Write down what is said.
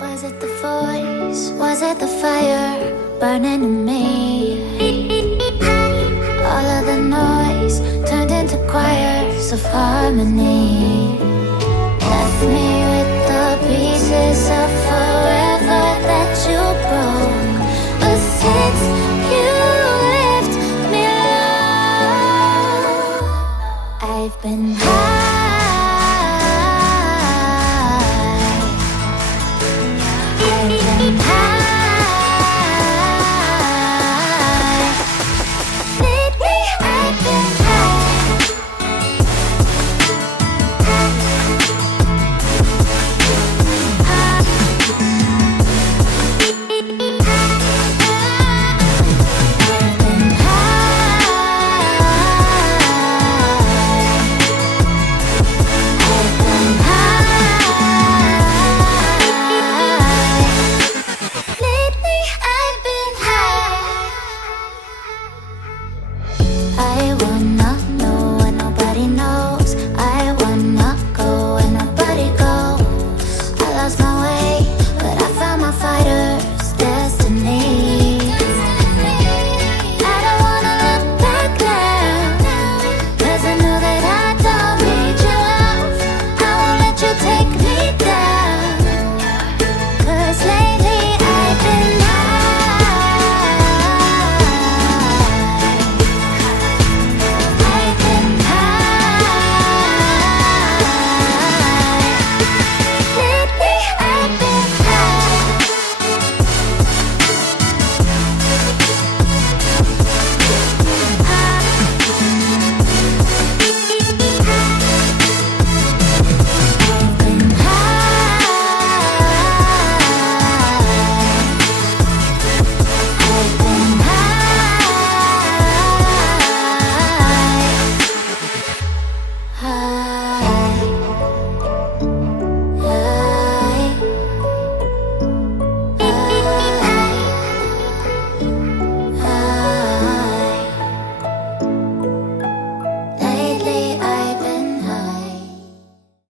Was it the voice? Was it the fire burning in me? All of the noise turned into choirs of harmony. Left me with the pieces of forever that you broke. But since you left me alone, I've been